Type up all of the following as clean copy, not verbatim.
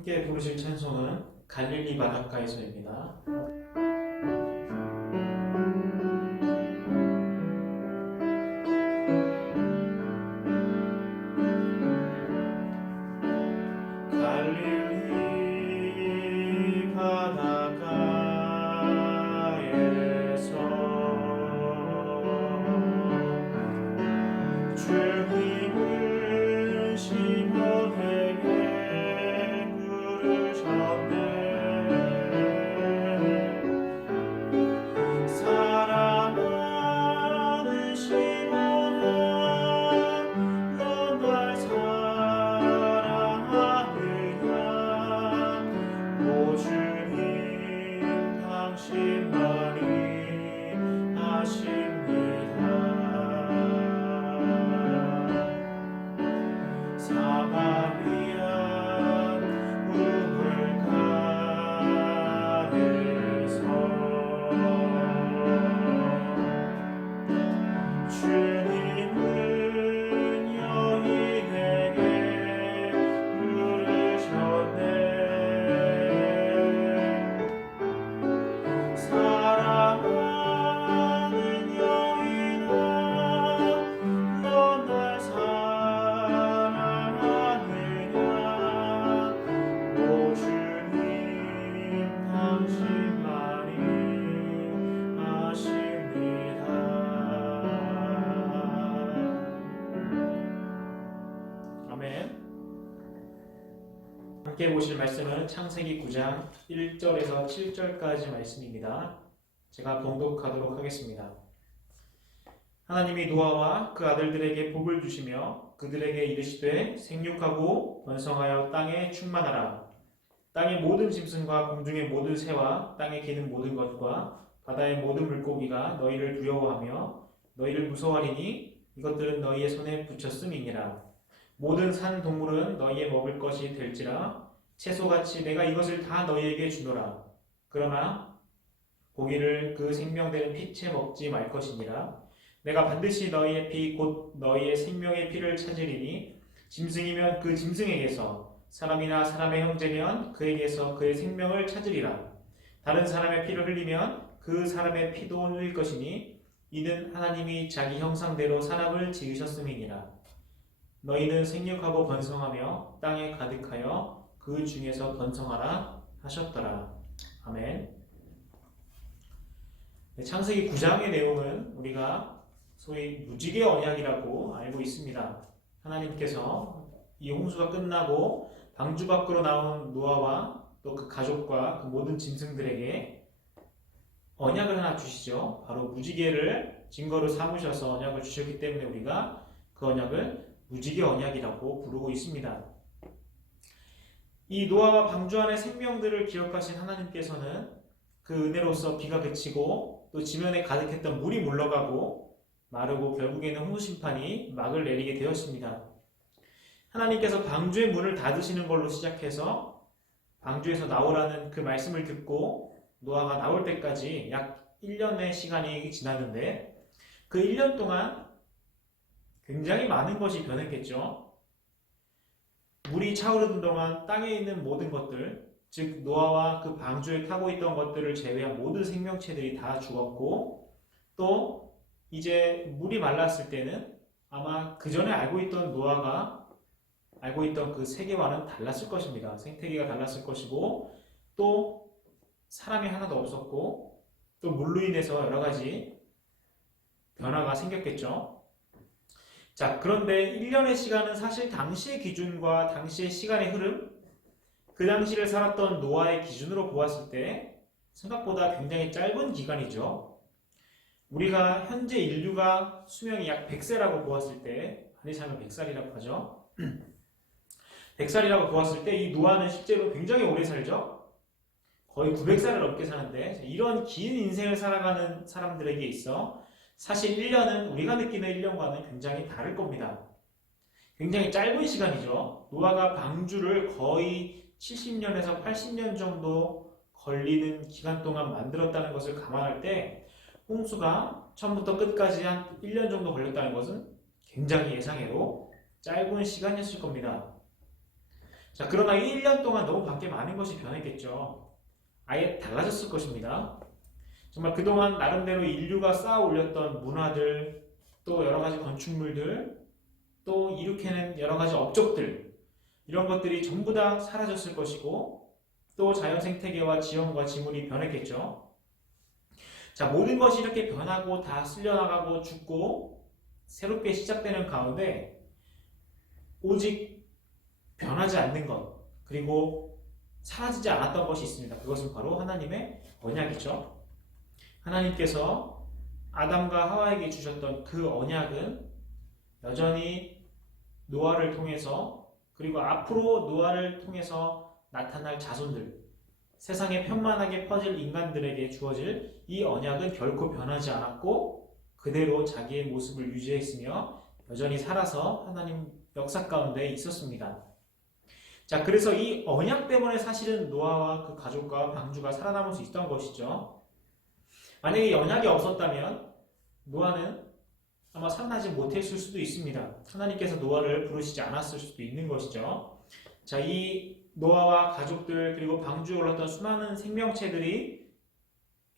함께 부르실 찬송은 갈릴리 바닷가에서입니다. 갈릴리 바닷가에서 주님은 시몬에게 부르셨네. 사랑하는 시몬아, 넌 날 사랑하느냐. 오 주님, 당신만이 아십니다. 사마리아 우물가에서 주님은 여인에게 부르셨네. 사랑하는 여인아, 넌 날 사랑하느냐. 오 주님, 당신만이 아십니다. 아멘. 함께 보실 말씀은 창세기 9장 1절에서 7절까지 말씀입니다. 제가 봉독하도록 하겠습니다. 하나님이 노아와 그 아들들에게 복을 주시며 그들에게 이르시되 생육하고 번성하여 땅에 충만하라. 땅의 모든 짐승과 공중의 모든 새와 땅에 기는 모든 것과 바다의 모든 물고기가 너희를 두려워하며 너희를 무서워하리니 이것들은 너희의 손에 붙였음이니라. 모든 산 동물은 너희의 먹을 것이 될지라. 채소같이 내가 이것을 다 너희에게 주노라. 그러나 고기를 그 생명되는 피채 먹지 말 것이니라. 내가 반드시 너희의 피 곧 너희의 생명의 피를 찾으리니 짐승이면 그 짐승에게서, 사람이나 사람의 형제면 그에게서 그의 생명을 찾으리라. 다른 사람의 피를 흘리면 그 사람의 피도 흘릴 것이니 이는 하나님이 자기 형상대로 사람을 지으셨음이니라. 너희는 생육하고 번성하며 땅에 가득하여 그 중에서 번성하라 하셨더라. 아멘. 창세기 9장의 내용은 우리가 소위 무지개 언약이라고 알고 있습니다. 하나님께서 이 홍수가 끝나고 방주 밖으로 나온 노아와 또 그 가족과 그 모든 짐승들에게 언약을 하나 주시죠. 바로 무지개를 증거로 삼으셔서 언약을 주셨기 때문에 우리가 그 언약을 무지개 언약이라고 부르고 있습니다. 이 노아와 방주 안의 생명들을 기억하신 하나님께서는 그 은혜로서 비가 그치고 또 지면에 가득했던 물이 물러가고 마르고 결국에는 홍수 심판이 막을 내리게 되었습니다. 하나님께서 방주의 문을 닫으시는 걸로 시작해서 방주에서 나오라는 그 말씀을 듣고 노아가 나올 때까지 약 1년의 시간이 지났는데 그 1년 동안 굉장히 많은 것이 변했겠죠. 물이 차오르는 동안 땅에 있는 모든 것들, 즉 노아와 그 방주에 타고 있던 것들을 제외한 모든 생명체들이 다 죽었고, 또 이제 물이 말랐을 때는 아마 그 전에 알고 있던 노아가 알고 있던 그 세계와는 달랐을 것입니다. 생태계가 달랐을 것이고, 또 사람이 하나도 없었고, 또 물로 인해서 여러 가지 변화가 생겼겠죠. 자, 그런데 1년의 시간은 사실 당시의 기준과 당시의 시간의 흐름, 그 당시를 살았던 노아의 기준으로 보았을 때 생각보다 굉장히 짧은 기간이죠. 우리가 현재 인류가 수명이 약 100세라고 보았을 때, 많이 살면 100살이라고 하죠. 100살이라고 보았을 때 이 노아는 실제로 굉장히 오래 살죠. 거의 900살을 넘게 사는데 이런 긴 인생을 살아가는 사람들에게 있어 사실 1년은 우리가 느끼는 1년과는 굉장히 다를 겁니다. 굉장히 짧은 시간이죠. 노아가 방주를 거의 70년에서 80년 정도 걸리는 기간 동안 만들었다는 것을 감안할 때 홍수가 처음부터 끝까지 한 1년 정도 걸렸다는 것은 굉장히 예상외로 짧은 시간이었을 겁니다. 자, 그러나 1년 동안 너무 밖에 많은 것이 변했겠죠. 아예 달라졌을 것입니다. 정말 그동안 나름대로 인류가 쌓아 올렸던 문화들, 또 여러 가지 건축물들, 또 이룩해낸 여러 가지 업적들, 이런 것들이 전부 다 사라졌을 것이고, 또 자연 생태계와 지형과 지물이 변했겠죠. 자, 모든 것이 이렇게 변하고 다 쓸려나가고 죽고 새롭게 시작되는 가운데 오직 변하지 않는 것, 그리고 사라지지 않았던 것이 있습니다. 그것은 바로 하나님의 언약이죠. 하나님께서 아담과 하와에게 주셨던 그 언약은 여전히 노아를 통해서, 그리고 앞으로 노아를 통해서 나타날 자손들, 세상에 편만하게 퍼질 인간들에게 주어질 이 언약은 결코 변하지 않았고 그대로 자기의 모습을 유지했으며 여전히 살아서 하나님 역사 가운데 있었습니다. 자, 그래서 이 언약 때문에 사실은 노아와 그 가족과 방주가 살아남을 수 있던 것이죠. 만약에 이 언약이 없었다면 노아는 아마 살아나지 못했을 수도 있습니다. 하나님께서 노아를 부르시지 않았을 수도 있는 것이죠. 자, 이 노아와 가족들 그리고 방주에 올랐던 수많은 생명체들이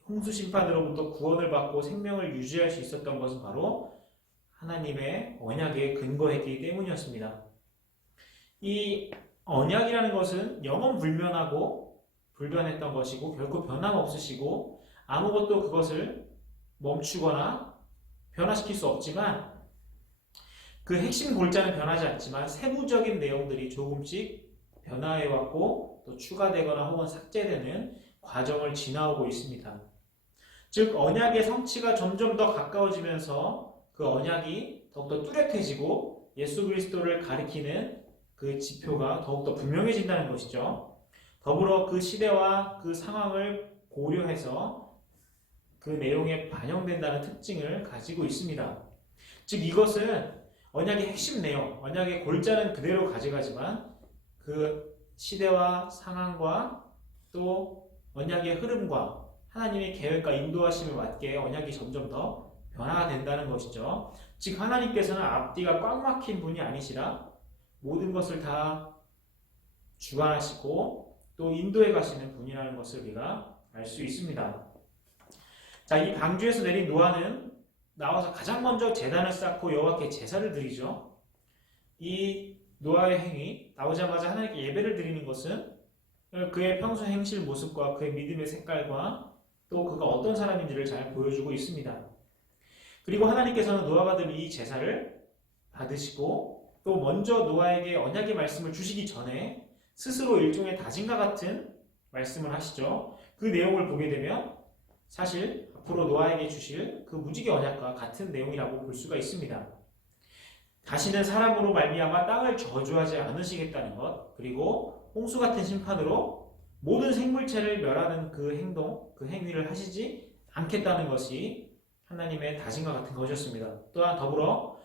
홍수 심판으로부터 구원을 받고 생명을 유지할 수 있었던 것은 바로 하나님의 언약에 근거했기 때문이었습니다. 이 언약이라는 것은 영원 불변하고 불변했던 것이고 결코 변함없으시고 아무것도 그것을 멈추거나 변화시킬 수 없지만 그 핵심 골자는 변하지 않지만 세부적인 내용들이 조금씩 변화해왔고 또 추가되거나 혹은 삭제되는 과정을 지나오고 있습니다. 즉 언약의 성취가 점점 더 가까워지면서 그 언약이 더욱더 뚜렷해지고 예수 그리스도를 가리키는 그 지표가 더욱더 분명해진다는 것이죠. 더불어 그 시대와 그 상황을 고려해서 그 내용에 반영된다는 특징을 가지고 있습니다. 즉 이것은 언약의 핵심 내용, 언약의 골자는 그대로 가져가지만 그 시대와 상황과 또 언약의 흐름과 하나님의 계획과 인도하심에 맞게 언약이 점점 더 변화가 된다는 것이죠. 즉 하나님께서는 앞뒤가 꽉 막힌 분이 아니시라 모든 것을 다 주관하시고 또 인도해 가시는 분이라는 것을 우리가 알 수 있습니다. 자, 이 방주에서 내린 노아는 나와서 가장 먼저 제단을 쌓고 여호와께 제사를 드리죠. 이 노아의 행위, 나오자마자 하나님께 예배를 드리는 것은 그의 평소 행실 모습과 그의 믿음의 색깔과 또 그가 어떤 사람인지를 잘 보여주고 있습니다. 그리고 하나님께서는 노아가 드린 이 제사를 받으시고 또 먼저 노아에게 언약의 말씀을 주시기 전에 스스로 일종의 다짐과 같은 말씀을 하시죠. 그 내용을 보게 되면 사실 앞으로 노아에게 주실 그 무지개 언약과 같은 내용이라고 볼 수가 있습니다. 다시는 사람으로 말미암아 땅을 저주하지 않으시겠다는 것, 그리고 홍수 같은 심판으로 모든 생물체를 멸하는 그 행동, 그 행위를 하시지 않겠다는 것이 하나님의 다짐과 같은 것이었습니다. 또한 더불어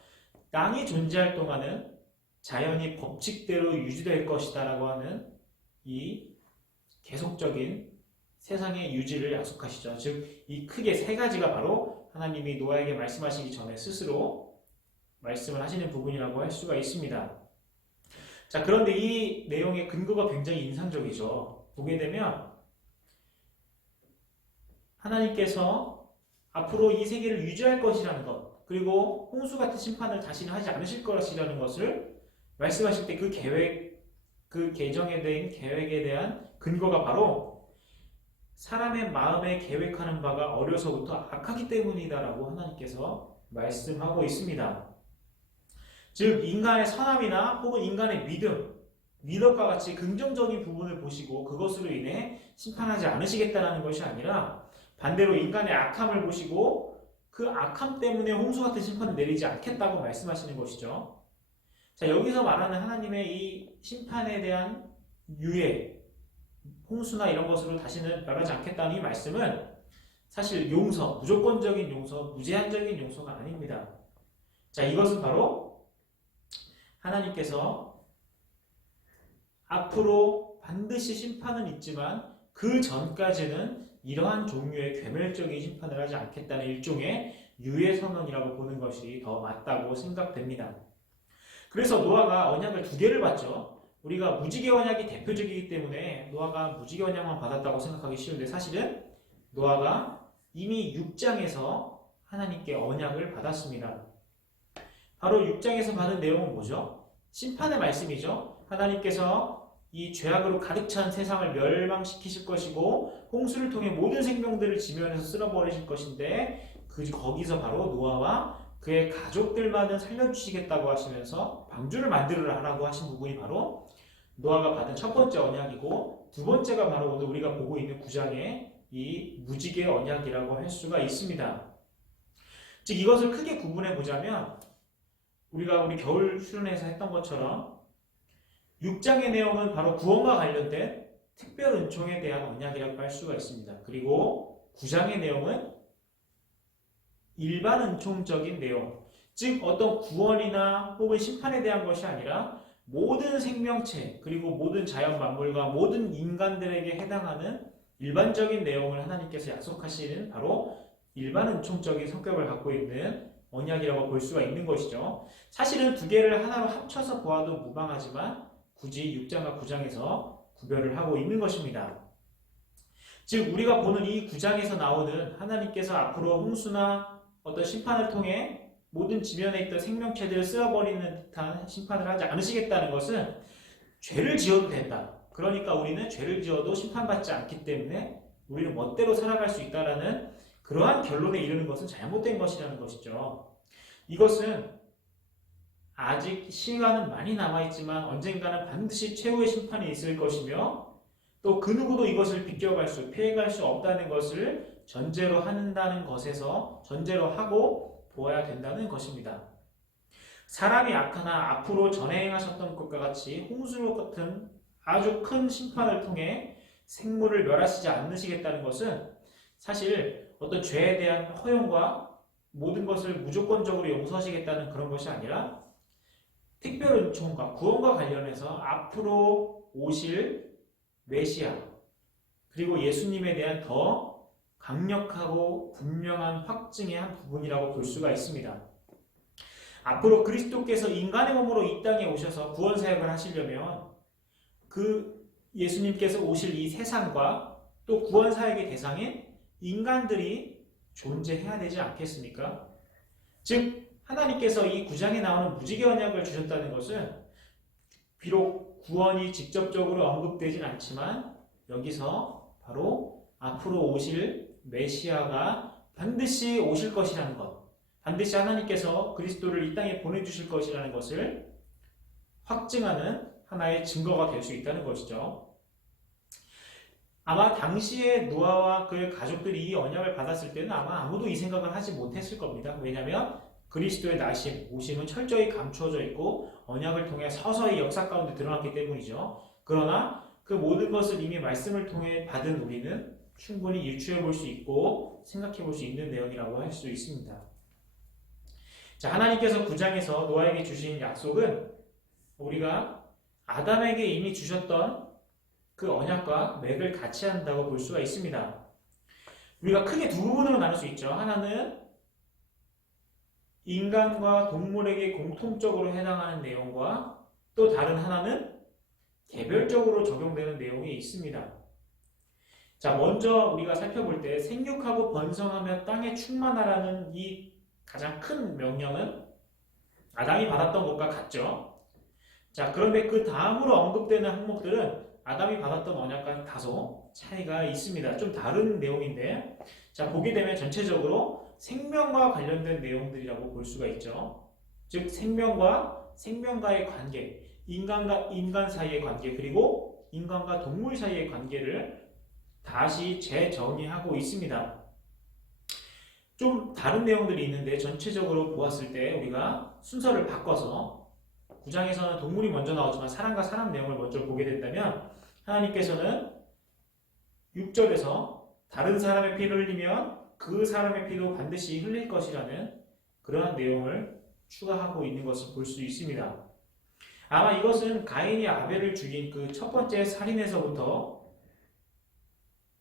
땅이 존재할 동안은 자연이 법칙대로 유지될 것이다 라고 하는 이 계속적인 세상의 유지를 약속하시죠. 즉, 이 크게 세 가지가 바로 하나님이 노아에게 말씀하시기 전에 스스로 말씀을 하시는 부분이라고 할 수가 있습니다. 자, 그런데 이 내용의 근거가 굉장히 인상적이죠. 보게 되면 하나님께서 앞으로 이 세계를 유지할 것이라는 것, 그리고 홍수 같은 심판을 다시는 하지 않으실 것이라는 것을 말씀하실 때 그 계획, 그 계정에 대한 계획에 대한 근거가 바로 사람의 마음에 계획하는 바가 어려서부터 악하기 때문이다라고 하나님께서 말씀하고 있습니다. 즉 인간의 선함이나 혹은 인간의 믿음과 같이 긍정적인 부분을 보시고 그것으로 인해 심판하지 않으시겠다는 것이 아니라 반대로 인간의 악함을 보시고 그 악함 때문에 홍수 같은 심판을 내리지 않겠다고 말씀하시는 것이죠. 자, 여기서 말하는 하나님의 이 심판에 대한 유예, 홍수나 이런 것으로 다시는 멸하지 않겠다는 이 말씀은 사실 용서, 무조건적인 용서, 무제한적인 용서가 아닙니다. 자, 이것은 바로 하나님께서 앞으로 반드시 심판은 있지만 그 전까지는 이러한 종류의 괴멸적인 심판을 하지 않겠다는 일종의 유예 선언이라고 보는 것이 더 맞다고 생각됩니다. 그래서 노아가 언약을 2개를 받죠. 우리가 무지개 언약이 대표적이기 때문에 노아가 무지개 언약만 받았다고 생각하기 쉬운데 사실은 노아가 이미 6장에서 하나님께 언약을 받았습니다. 바로 6장에서 받은 내용은 뭐죠? 심판의 말씀이죠. 하나님께서 이 죄악으로 가득 찬 세상을 멸망시키실 것이고 홍수를 통해 모든 생명들을 지면에서 쓸어버리실 것인데 거기서 바로 노아와 그의 가족들만은 살려주시겠다고 하시면서 방주를 만들으라고 하신 부분이 바로 노아가 받은 첫 번째 언약이고 두 번째가 바로 오늘 우리가 보고 있는 9장의 이 무지개 언약이라고 할 수가 있습니다. 즉 이것을 크게 구분해 보자면 우리가 우리 겨울 수련회에서 했던 것처럼 6장의 내용은 바로 구원과 관련된 특별 은총에 대한 언약이라고 할 수가 있습니다. 그리고 9장의 내용은 일반 은총적인 내용, 즉 어떤 구원이나 혹은 심판에 대한 것이 아니라 모든 생명체 그리고 모든 자연 만물과 모든 인간들에게 해당하는 일반적인 내용을 하나님께서 약속하시는 바로 일반 은총적인 성격을 갖고 있는 언약이라고 볼 수가 있는 것이죠. 사실은 두 개를 하나로 합쳐서 보아도 무방하지만 굳이 6장과 9장에서 구별을 하고 있는 것입니다. 즉 우리가 보는 이 9장에서 나오는 하나님께서 앞으로 홍수나 어떤 심판을 통해 모든 지면에 있던 생명체들을 쓸어버리는 듯한 심판을 하지 않으시겠다는 것은 죄를 지어도 된다. 그러니까 우리는 죄를 지어도 심판받지 않기 때문에 우리는 멋대로 살아갈 수 있다라는 그러한 결론에 이르는 것은 잘못된 것이라는 것이죠. 이것은 아직 시간은 많이 남아있지만 언젠가는 반드시 최후의 심판이 있을 것이며 또 그 누구도 이것을 피해갈 수 없다는 것을 전제로 한다는 것에서 전제로 하고 보아야 된다는 것입니다. 사람이 악하나 앞으로 전에 행하셨던 것과 같이 홍수 같은 아주 큰 심판을 통해 생물을 멸하시지 않으시겠다는 것은 사실 어떤 죄에 대한 허용과 모든 것을 무조건적으로 용서하시겠다는 그런 것이 아니라 특별 은총과 구원과 관련해서 앞으로 오실 메시아 그리고 예수님에 대한 더 강력하고 분명한 확증의 한 부분이라고 볼 수가 있습니다. 앞으로 그리스도께서 인간의 몸으로 이 땅에 오셔서 구원 사역을 하시려면 그 예수님께서 오실 이 세상과 또 구원 사역의 대상인 인간들이 존재해야 되지 않겠습니까? 즉 하나님께서 이 9장에 나오는 무지개 언약을 주셨다는 것은 비록 구원이 직접적으로 언급되진 않지만 여기서 바로 앞으로 오실 메시아가 반드시 오실 것이라는 것, 반드시 하나님께서 그리스도를 이 땅에 보내주실 것이라는 것을 확증하는 하나의 증거가 될 수 있다는 것이죠. 아마 당시에 노아와 그의 가족들이 이 언약을 받았을 때는 아마 아무도 이 생각을 하지 못했을 겁니다. 왜냐하면 그리스도의 나심, 오심은 철저히 감추어져 있고 언약을 통해 서서히 역사 가운데 드러났기 때문이죠. 그러나 그 모든 것을 이미 말씀을 통해 받은 우리는 충분히 유추해 볼 수 있고 생각해 볼 수 있는 내용이라고 할 수 있습니다. 자, 하나님께서 9장에서 노아에게 주신 약속은 우리가 아담에게 이미 주셨던 그 언약과 맥을 같이 한다고 볼 수가 있습니다. 우리가 크게 두 부분으로 나눌 수 있죠. 하나는 인간과 동물에게 공통적으로 해당하는 내용과 또 다른 하나는 개별적으로 적용되는 내용이 있습니다. 자, 먼저 우리가 살펴볼 때 생육하고 번성하며 땅에 충만하라는 이 가장 큰 명령은 아담이 받았던 것과 같죠. 자, 그런데 그 다음으로 언급되는 항목들은 아담이 받았던 언약과 다소 차이가 있습니다. 좀 다른 내용인데, 자, 보게 되면 전체적으로 생명과 관련된 내용들이라고 볼 수가 있죠. 즉, 생명과 생명과의 관계, 인간과 인간 사이의 관계, 그리고 인간과 동물 사이의 관계를 다시 재정의하고 있습니다. 좀 다른 내용들이 있는데 전체적으로 보았을 때 우리가 순서를 바꿔서 9장에서는 동물이 먼저 나오지만 사람과 사람 내용을 먼저 보게 된다면 하나님께서는 6절에서 다른 사람의 피를 흘리면 그 사람의 피도 반드시 흘릴 것이라는 그러한 내용을 추가하고 있는 것을 볼 수 있습니다. 아마 이것은 가인이 아벨을 죽인 그 첫 번째 살인에서부터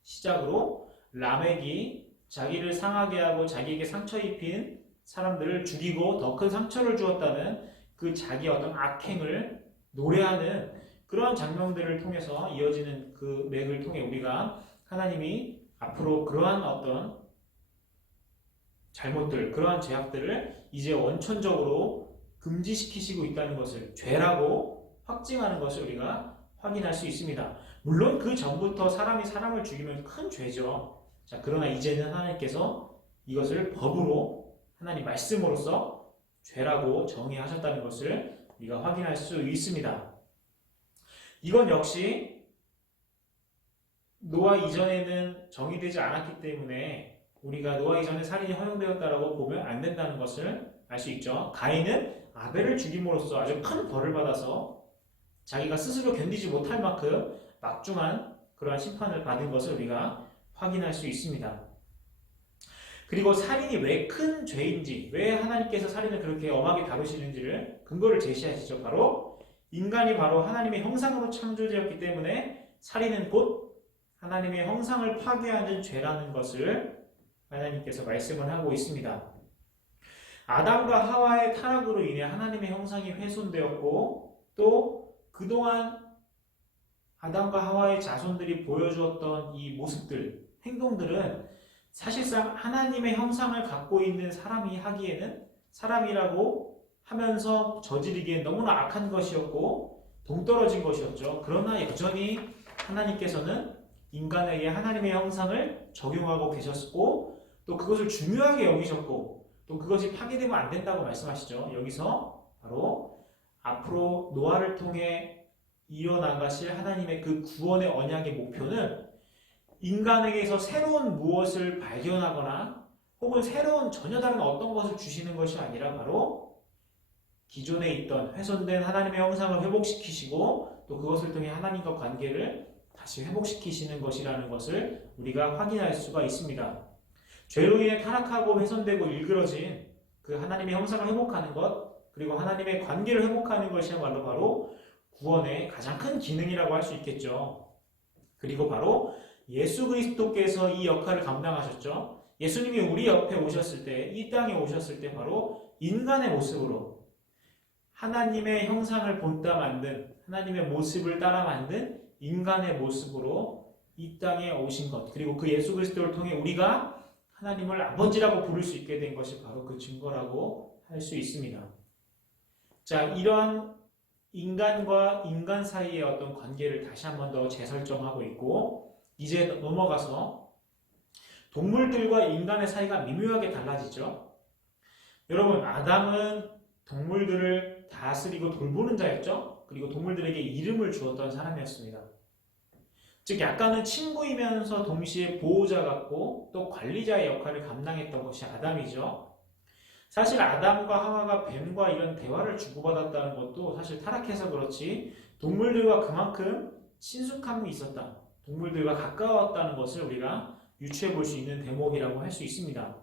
시작으로 라멕이 자기를 상하게 하고 자기에게 상처 입힌 사람들을 죽이고 더 큰 상처를 주었다는 그 자기의 어떤 악행을 노래하는 그러한 장면들을 통해서 이어지는 그 맥을 통해 우리가 하나님이 앞으로 그러한 어떤 잘못들, 그러한 죄악들을 이제 원천적으로 금지시키시고 있다는 것을 죄라고 확증하는 것을 우리가 확인할 수 있습니다. 물론 그 전부터 사람이 사람을 죽이면 큰 죄죠. 자, 그러나 이제는 하나님께서 이것을 법으로 하나님 말씀으로써 죄라고 정의하셨다는 것을 우리가 확인할 수 있습니다. 이건 역시 노아 이전에는 정의되지 않았기 때문에 우리가 노아 이전에 살인이 허용되었다라고 보면 안 된다는 것을 알 수 있죠. 가인은 아벨을 죽임으로써 아주 큰 벌을 받아서 자기가 스스로 견디지 못할 만큼 막중한 그러한 심판을 받은 것을 우리가 확인할 수 있습니다. 그리고 살인이 왜 큰 죄인지, 왜 하나님께서 살인을 그렇게 엄하게 다루시는지를 근거를 제시하시죠. 바로 인간이 바로 하나님의 형상으로 창조되었기 때문에 살인은 곧 하나님의 형상을 파괴하는 죄라는 것을 하나님께서 말씀을 하고 있습니다. 아담과 하와의 타락으로 인해 하나님의 형상이 훼손되었고 또 그동안 아담과 하와의 자손들이 보여주었던 이 모습들, 행동들은 사실상 하나님의 형상을 갖고 있는 사람이 하기에는 사람이라고 하면서 저지르기엔 너무나 악한 것이었고 동떨어진 것이었죠. 그러나 여전히 하나님께서는 인간에게 하나님의 형상을 적용하고 계셨고 또 그것을 중요하게 여기셨고 또 그것이 파괴되면 안 된다고 말씀하시죠. 여기서 바로 앞으로 노아를 통해 이어나가실 하나님의 그 구원의 언약의 목표는 인간에게서 새로운 무엇을 발견하거나 혹은 새로운 전혀 다른 어떤 것을 주시는 것이 아니라 바로 기존에 있던 훼손된 하나님의 형상을 회복시키시고 또 그것을 통해 하나님과 관계를 다시 회복시키시는 것이라는 것을 우리가 확인할 수가 있습니다. 죄로 인해 타락하고 훼손되고 일그러진 그 하나님의 형상을 회복하는 것 그리고 하나님의 관계를 회복하는 것이야말로 바로 구원의 가장 큰 기능이라고 할 수 있겠죠. 그리고 바로 예수 그리스도께서 이 역할을 감당하셨죠. 예수님이 우리 옆에 오셨을 때, 이 땅에 오셨을 때 바로 인간의 모습으로 하나님의 형상을 본따 만든 하나님의 모습을 따라 만든 인간의 모습으로 이 땅에 오신 것 그리고 그 예수 그리스도를 통해 우리가 하나님을 아버지라고 부를 수 있게 된 것이 바로 그 증거라고 할 수 있습니다. 자, 이러한 인간과 인간 사이의 어떤 관계를 다시 한 번 더 재설정하고 있고 이제 넘어가서 동물들과 인간의 사이가 미묘하게 달라지죠. 여러분, 아담은 동물들을 다스리고 돌보는 자였죠. 그리고 동물들에게 이름을 주었던 사람이었습니다. 즉 약간은 친구이면서 동시에 보호자 같고 또 관리자의 역할을 감당했던 것이 아담이죠. 사실 아담과 하와가 뱀과 이런 대화를 주고받았다는 것도 사실 타락해서 그렇지 동물들과 그만큼 친숙함이 있었다. 동물들과 가까웠다는 것을 우리가 유추해 볼 수 있는 대목이라고 할 수 있습니다.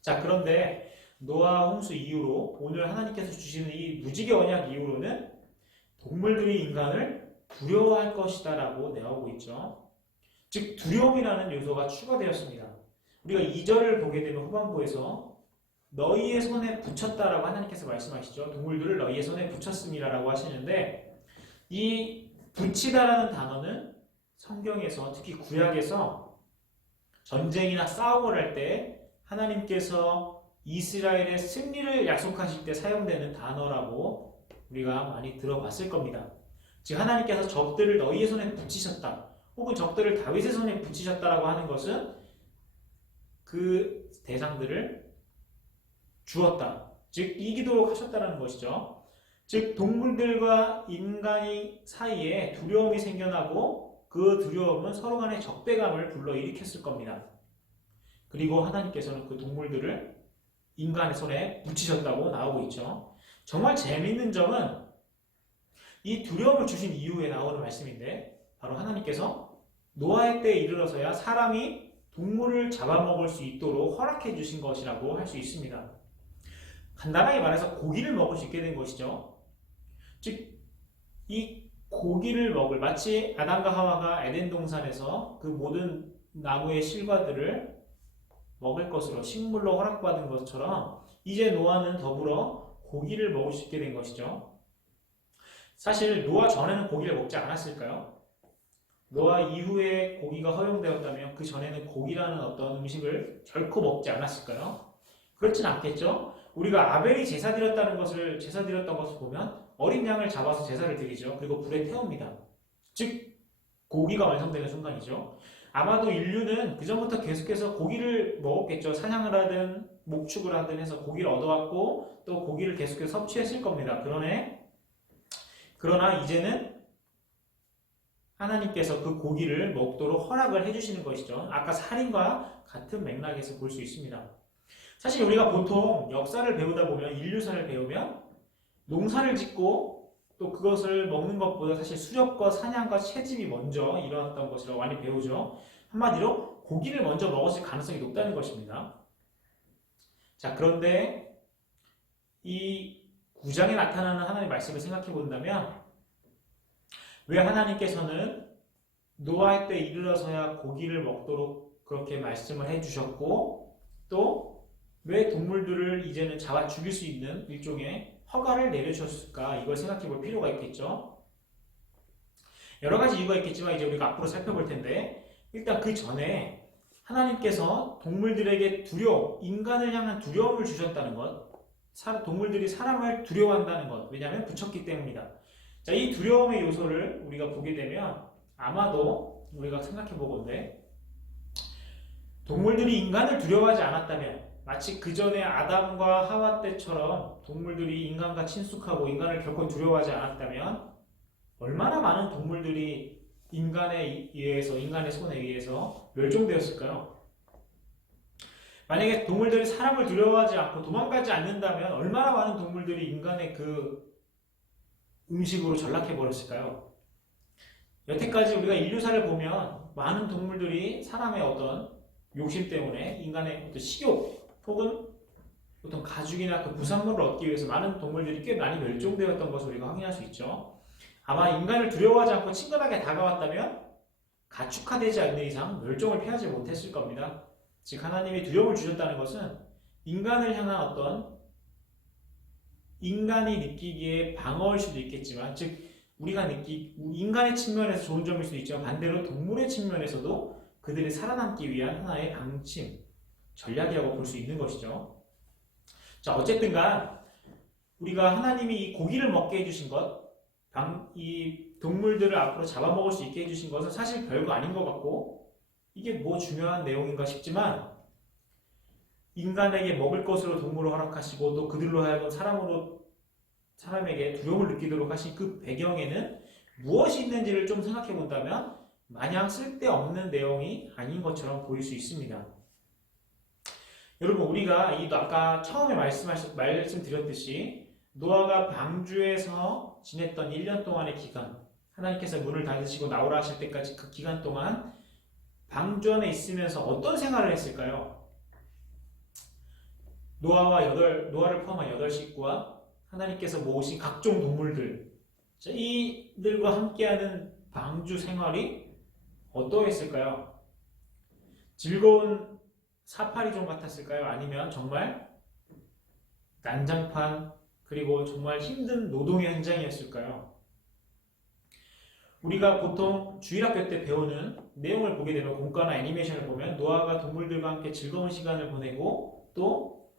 자, 그런데 노아 홍수 이후로 오늘 하나님께서 주시는 이 무지개 언약 이후로는 동물들이 인간을 두려워할 것이다 라고 내어오고 있죠. 즉 두려움이라는 요소가 추가되었습니다. 우리가 2절을 보게 되면 후반부에서 너희의 손에 붙였다라고 하나님께서 말씀하시죠. 동물들을 너희의 손에 붙였습니다라고 하시는데 이 붙이다라는 단어는 성경에서 특히 구약에서 전쟁이나 싸움을 할 때 하나님께서 이스라엘의 승리를 약속하실 때 사용되는 단어라고 우리가 많이 들어봤을 겁니다. 즉 하나님께서 적들을 너희의 손에 붙이셨다 혹은 적들을 다윗의 손에 붙이셨다라고 하는 것은 그 대상들을 주었다. 즉 이기도록 하셨다는 것이죠. 즉 동물들과 인간이 사이에 두려움이 생겨나고 그 두려움은 서로 간의 적대감을 불러일으켰을 겁니다. 그리고 하나님께서는 그 동물들을 인간의 손에 붙이셨다고 나오고 있죠. 정말 재미있는 점은 이 두려움을 주신 이후에 나오는 말씀인데 바로 하나님께서 노아의 때에 이르러서야 사람이 동물을 잡아먹을 수 있도록 허락해 주신 것이라고 할 수 있습니다. 간단하게 말해서 고기를 먹을 수 있게 된 것이죠. 즉 이 고기를 먹을 마치 아담과 하와가 에덴 동산에서 그 모든 나무의 실과들을 먹을 것으로 식물로 허락받은 것처럼 이제 노아는 더불어 고기를 먹을 수 있게 된 것이죠. 사실 노아 전에는 고기를 먹지 않았을까요? 노아 이후에 고기가 허용되었다면 그 전에는 고기라는 어떤 음식을 결코 먹지 않았을까요? 그렇진 않겠죠? 우리가 아벨이 제사 드렸던 것을 보면 어린 양을 잡아서 제사를 드리죠. 그리고 불에 태웁니다. 즉 고기가 완성되는 순간이죠. 아마도 인류는 그전부터 계속해서 고기를 먹었겠죠. 사냥을 하든 목축을 하든 해서 고기를 얻어왔고 또 고기를 계속해서 섭취했을 겁니다. 그러나 이제는 하나님께서 그 고기를 먹도록 허락을 해주시는 것이죠. 아까 살인과 같은 맥락에서 볼 수 있습니다. 사실 우리가 보통 역사를 배우다 보면 인류사를 배우면 농사를 짓고 또 그것을 먹는 것보다 사실 수렵과 사냥과 채집이 먼저 일어났던 것이라고 많이 배우죠. 한마디로 고기를 먼저 먹었을 가능성이 높다는 것입니다. 자, 그런데 이 9장에 나타나는 하나님의 말씀을 생각해 본다면 왜 하나님께서는 노아의 때 이르러서야 고기를 먹도록 그렇게 말씀을 해주셨고 또 왜 동물들을 이제는 잡아 죽일 수 있는 일종의 허가를 내려주셨을까? 이걸 생각해 볼 필요가 있겠죠. 여러 가지 이유가 있겠지만 이제 우리가 앞으로 살펴볼 텐데 일단 그 전에 하나님께서 동물들에게 인간을 향한 두려움을 주셨다는 것, 동물들이 사람을 두려워한다는 것, 왜냐하면 붙였기 때문이다. 자, 이 두려움의 요소를 우리가 보게 되면 아마도 우리가 생각해 보건대 동물들이 인간을 두려워하지 않았다면 마치 그 전에 아담과 하와 때처럼 동물들이 인간과 친숙하고 인간을 결코 두려워하지 않았다면 얼마나 많은 동물들이 인간의 손에 의해서 멸종되었을까요? 만약에 동물들이 사람을 두려워하지 않고 도망가지 않는다면 얼마나 많은 동물들이 인간의 그 음식으로 전락해 버렸을까요? 여태까지 우리가 인류사를 보면 많은 동물들이 사람의 어떤 욕심 때문에 인간의 어떤 식욕 혹은 어떤 가죽이나 그 부산물을 얻기 위해서 많은 동물들이 꽤 많이 멸종되었던 것을 우리가 확인할 수 있죠. 아마 인간을 두려워하지 않고 친근하게 다가왔다면 가축화되지 않는 이상 멸종을 피하지 못했을 겁니다. 즉 하나님이 두려움을 주셨다는 것은 인간을 향한 어떤 인간이 느끼기에 방어일 수도 있겠지만 즉 인간의 측면에서 좋은 점일 수도 있지만 반대로 동물의 측면에서도 그들이 살아남기 위한 하나의 방침, 전략이라고 볼 수 있는 것이죠. 자, 어쨌든 간 우리가 하나님이 이 고기를 먹게 해주신 것, 이 동물들을 앞으로 잡아먹을 수 있게 해주신 것은 사실 별거 아닌 것 같고 이게 뭐 중요한 내용인가 싶지만 인간에게 먹을 것으로 동물을 허락하시고 또 그들로 하여금 사람에게 두려움을 느끼도록 하신 그 배경에는 무엇이 있는지를 좀 생각해 본다면 마냥 쓸데없는 내용이 아닌 것처럼 보일 수 있습니다. 여러분 우리가 아까 처음에 말씀드렸듯이 노아가 방주에서 지냈던 1년 동안의 기간 하나님께서 문을 닫으시고 나오라 하실 때까지 그 기간 동안 방주 안에 있으면서 어떤 생활을 했을까요? 노아를 포함한 8식구와 하나님께서 모으신 각종 동물들 이들과 함께하는 방주 생활이 어떠했을까요? 즐거운 사파리존 같았을까요? 아니면 정말 난장판 그리고 정말 힘든 노동의 현장이었을까요? 우리가 보통 주일학교 때 배우는 내용을 보게 되면 공과나 애니메이션을 보면 노아가 동물들과 함께 즐거운 시간을 보내고 또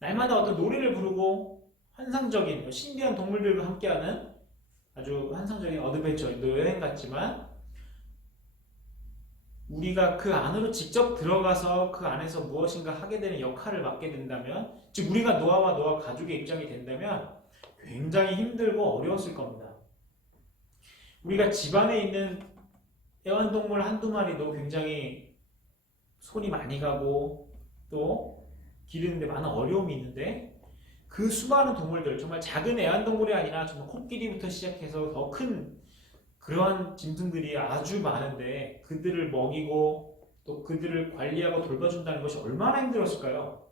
날마다 어떤 노래를 부르고 환상적인 신비한 동물들과 함께하는 아주 환상적인 어드벤처 여행 같지만 우리가 그 안으로 직접 들어가서 그 안에서 무엇인가 하게 되는 역할을 맡게 된다면 즉 우리가 노아와 노아 가족의 입장이 된다면 굉장히 힘들고 어려웠을 겁니다. 우리가 집안에 있는 애완동물 한두 마리도 굉장히 손이 많이 가고 또 기르는데 많은 어려움이 있는데 그 수많은 동물들 정말 작은 애완동물이 아니라 정말 코끼리부터 시작해서 더 큰 그러한 짐승들이 아주 많은데 그들을 먹이고 또 그들을 관리하고 돌봐준다는 것이 얼마나 힘들었을까요?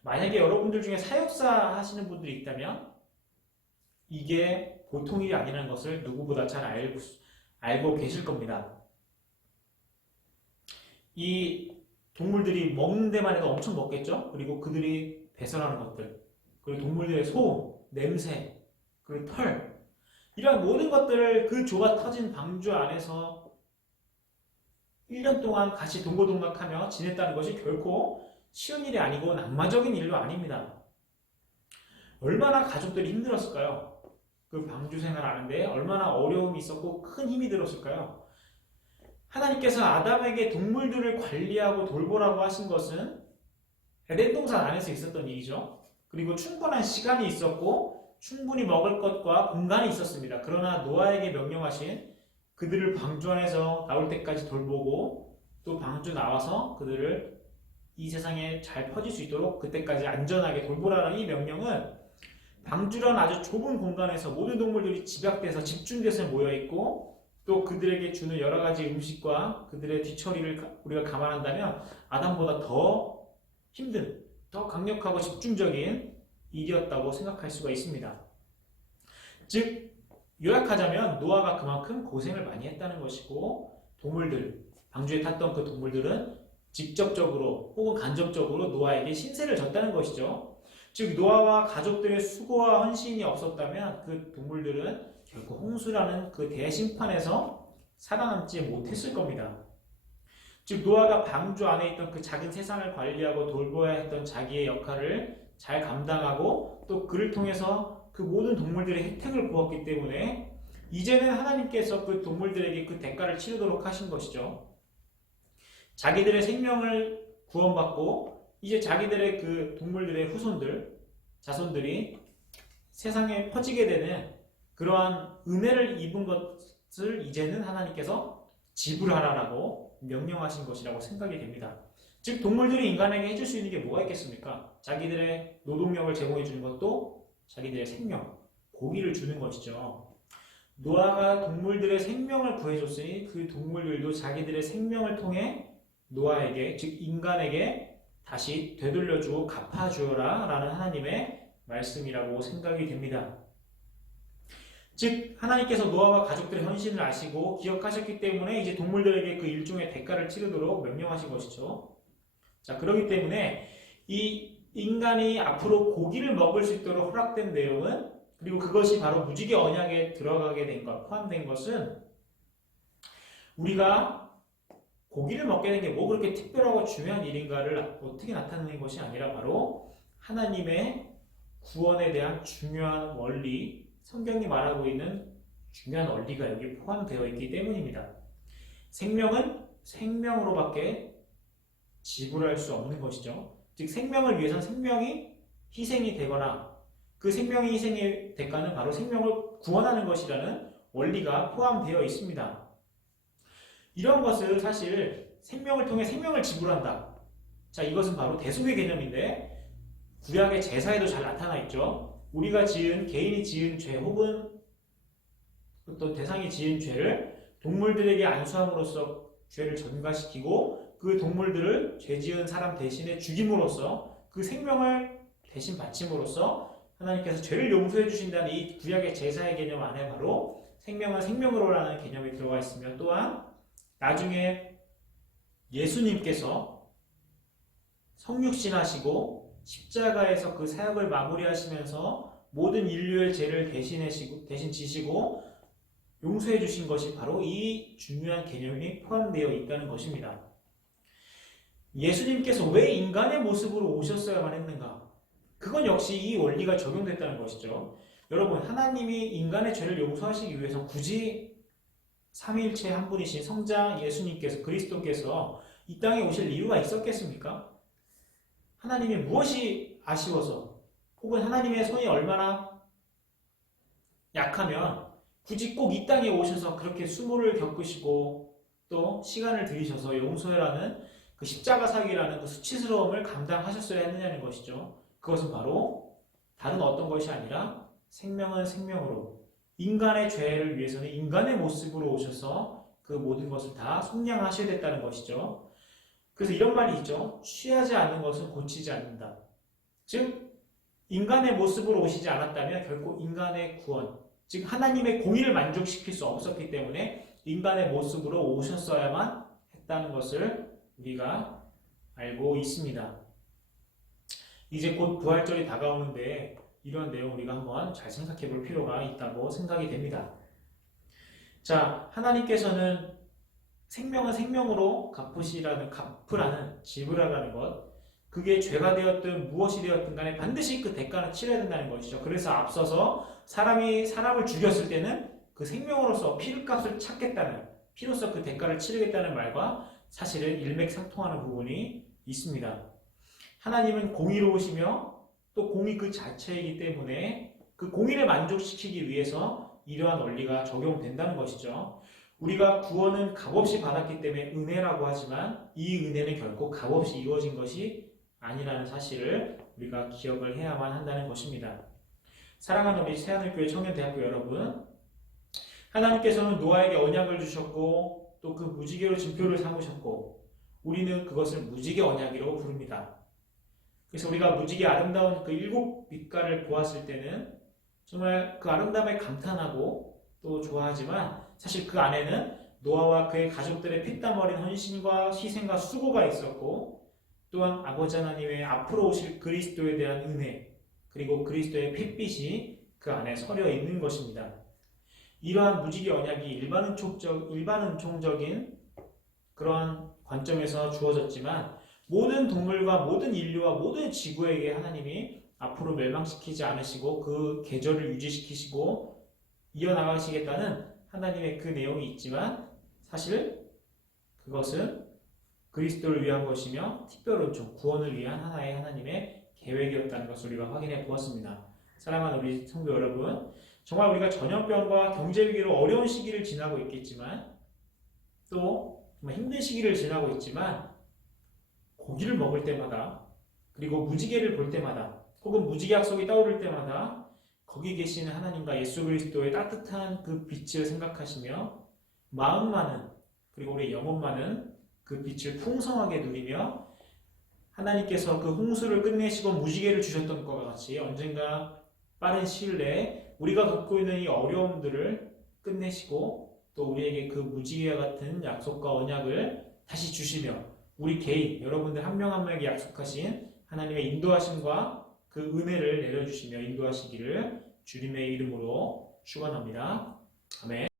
만약에 여러분들 중에 사역사 하시는 분들이 있다면 이게 보통 일이 아니라는 것을 누구보다 잘 알고 계실 겁니다. 이 동물들이 먹는 데만 해도 엄청 먹겠죠? 그리고 그들이 배설하는 것들, 그리고 동물들의 소음, 냄새, 그리고 털, 이러한 모든 것들을 그 좁아 터진 방주 안에서 1년 동안 같이 동고동락하며 지냈다는 것이 결코 쉬운 일이 아니고 낭만적인 일도 아닙니다. 얼마나 가족들이 힘들었을까요? 그 방주 생활하는데 얼마나 어려움이 있었고 큰 힘이 들었을까요? 하나님께서 아담에게 동물들을 관리하고 돌보라고 하신 것은 에덴 동산 안에서 있었던 일이죠. 그리고 충분한 시간이 있었고 충분히 먹을 것과 공간이 있었습니다. 그러나 노아에게 명령하신 그들을 방주 안에서 나올 때까지 돌보고 또 방주 나와서 그들을 이 세상에 잘 퍼질 수 있도록 그때까지 안전하게 돌보라는 이 명령은 방주란 아주 좁은 공간에서 모든 동물들이 집약돼서 집중돼서 모여있고 또 그들에게 주는 여러 가지 음식과 그들의 뒤처리를 우리가 감안한다면 아담보다 더 힘든, 더 강력하고 집중적인 일이었다고 생각할 수가 있습니다. 즉 요약하자면 노아가 그만큼 고생을 많이 했다는 것이고 동물들, 방주에 탔던 그 동물들은 직접적으로 혹은 간접적으로 노아에게 신세를 졌다는 것이죠. 즉 노아와 가족들의 수고와 헌신이 없었다면 그 동물들은 결코 홍수라는 그 대심판에서 살아남지 못했을 겁니다. 즉 노아가 방주 안에 있던 그 작은 세상을 관리하고 돌보아야 했던 자기의 역할을 잘 감당하고 또 그를 통해서 그 모든 동물들의 혜택을 보았기 때문에 이제는 하나님께서 그 동물들에게 그 대가를 치르도록 하신 것이죠. 자기들의 생명을 구원받고 이제 자기들의 그 동물들의 후손들, 자손들이 세상에 퍼지게 되는 그러한 은혜를 입은 것을 이제는 하나님께서 지불하라라고 명령하신 것이라고 생각이 됩니다. 즉 동물들이 인간에게 해줄 수 있는 게 뭐가 있겠습니까? 자기들의 노동력을 제공해 주는 것도 자기들의 생명, 고기를 주는 것이죠. 노아가 동물들의 생명을 구해줬으니 그 동물들도 자기들의 생명을 통해 노아에게, 즉 인간에게 다시 되돌려주고 갚아주어라 라는 하나님의 말씀이라고 생각이 됩니다. 즉 하나님께서 노아와 가족들의 헌신을 아시고 기억하셨기 때문에 이제 동물들에게 그 일종의 대가를 치르도록 명령하신 것이죠. 자, 그렇기 때문에 이 인간이 앞으로 고기를 먹을 수 있도록 허락된 내용은, 그리고 그것이 바로 무지개 언약에 들어가게 된 것, 포함된 것은 우리가 고기를 먹게 된 게 뭐 그렇게 특별하고 중요한 일인가를 어떻게 나타내는 것이 아니라 바로 하나님의 구원에 대한 중요한 원리, 성경이 말하고 있는 중요한 원리가 여기 포함되어 있기 때문입니다. 생명은 생명으로밖에 지불할 수 없는 것이죠. 즉 생명을 위해서는 생명이 희생이 되거나 그 생명의 희생의 대가는 바로 생명을 구원하는 것이라는 원리가 포함되어 있습니다. 이런 것을 사실 생명을 통해 생명을 지불한다. 자, 이것은 바로 대속의 개념인데 구약의 제사에도 잘 나타나 있죠. 우리가 지은, 개인이 지은 죄 혹은 어떤 대상이 지은 죄를 동물들에게 안수함으로써 죄를 전가시키고 그 동물들을 죄 지은 사람 대신에 죽임으로써 그 생명을 대신 바침으로써 하나님께서 죄를 용서해 주신다는 이 구약의 제사의 개념 안에 바로 생명은 생명으로라는 개념이 들어가 있으며 또한 나중에 예수님께서 성육신하시고 십자가에서 그 사역을 마무리하시면서 모든 인류의 죄를 대신 지시고 용서해 주신 것이 바로 이 중요한 개념이 포함되어 있다는 것입니다. 예수님께서 왜 인간의 모습으로 오셨어야만 했는가? 그건 역시 이 원리가 적용됐다는 것이죠. 여러분, 하나님이 인간의 죄를 용서하시기 위해서 굳이 삼위일체 한 분이신 성자 예수님께서, 그리스도께서 이 땅에 오실 이유가 있었겠습니까? 하나님이 무엇이 아쉬워서 혹은 하나님의 손이 얼마나 약하면 굳이 꼭 이 땅에 오셔서 그렇게 수모를 겪으시고 또 시간을 들이셔서 용서라는 그 십자가 사기라는 그 수치스러움을 감당하셨어야 했느냐는 것이죠. 그것은 바로 다른 어떤 것이 아니라 생명은 생명으로, 인간의 죄를 위해서는 인간의 모습으로 오셔서 그 모든 것을 다 속량하셔야 됐다는 것이죠. 그래서 이런 말이 있죠. 취하지 않는 것은 고치지 않는다. 즉 인간의 모습으로 오시지 않았다면 결코 인간의 구원, 즉 하나님의 공의를 만족시킬 수 없었기 때문에 인간의 모습으로 오셨어야만 했다는 것을 우리가 알고 있습니다. 이제 곧 부활절이 다가오는데 이런 내용 우리가 한번 잘 생각해 볼 필요가 있다고 생각이 됩니다. 자, 하나님께서는 생명은 생명으로 갚으라는 지불하라는 것, 그게 죄가 되었든 무엇이 되었든 간에 반드시 그 대가를 치러야 된다는 것이죠. 그래서 앞서서 사람이 사람을 죽였을 때는 그 생명으로서 피값을 찾겠다는, 피로서 그 대가를 치르겠다는 말과 사실은 일맥상통하는 부분이 있습니다. 하나님은 공의로우시며 또 공의 그 자체이기 때문에 그 공의를 만족시키기 위해서 이러한 원리가 적용된다는 것이죠. 우리가 구원은 값없이 받았기 때문에 은혜라고 하지만 이 은혜는 결코 값없이 이루어진 것이 아니라는 사실을 우리가 기억을 해야만 한다는 것입니다. 사랑하는 우리 새하늘교회 청년대학교 여러분, 하나님께서는 노아에게 언약을 주셨고 또 그 무지개로 징표를 삼으셨고 우리는 그것을 무지개 언약이라고 부릅니다. 그래서 우리가 무지개 아름다운 그 일곱 빛깔을 보았을 때는 정말 그 아름다움에 감탄하고 또 좋아하지만 사실 그 안에는 노아와 그의 가족들의 피땀 어린 헌신과 희생과 수고가 있었고 또한 아버지 하나님의 앞으로 오실 그리스도에 대한 은혜 그리고 그리스도의 핏빛이 그 안에 서려 있는 것입니다. 이러한 무지개 언약이 일반은총적인 그러한 관점에서 주어졌지만 모든 동물과 모든 인류와 모든 지구에게 하나님이 앞으로 멸망시키지 않으시고 그 계절을 유지시키시고 이어나가시겠다는 하나님의 그 내용이 있지만 사실 그것은 그리스도를 위한 것이며 특별은총 구원을 위한 하나의 하나님의 계획이었다는 것을 우리가 확인해 보았습니다. 사랑하는 우리 성도 여러분, 정말 우리가 전염병과 경제위기로 어려운 시기를 지나고 있겠지만 또 정말 힘든 시기를 지나고 있지만 고기를 먹을 때마다 그리고 무지개를 볼 때마다 혹은 무지개 약속이 떠오를 때마다 거기 계시는 하나님과 예수 그리스도의 따뜻한 그 빛을 생각하시며 마음만은 그리고 우리의 영혼만은 그 빛을 풍성하게 누리며 하나님께서 그 홍수를 끝내시고 무지개를 주셨던 것과 같이 언젠가 빠른 시일 내에 우리가 겪고 있는 이 어려움들을 끝내시고 또 우리에게 그 무지개와 같은 약속과 언약을 다시 주시며 우리 개인, 여러분들 한 명 한 명에게 약속하신 하나님의 인도하심과 그 은혜를 내려주시며 인도하시기를 주님의 이름으로 축원합니다. 아멘.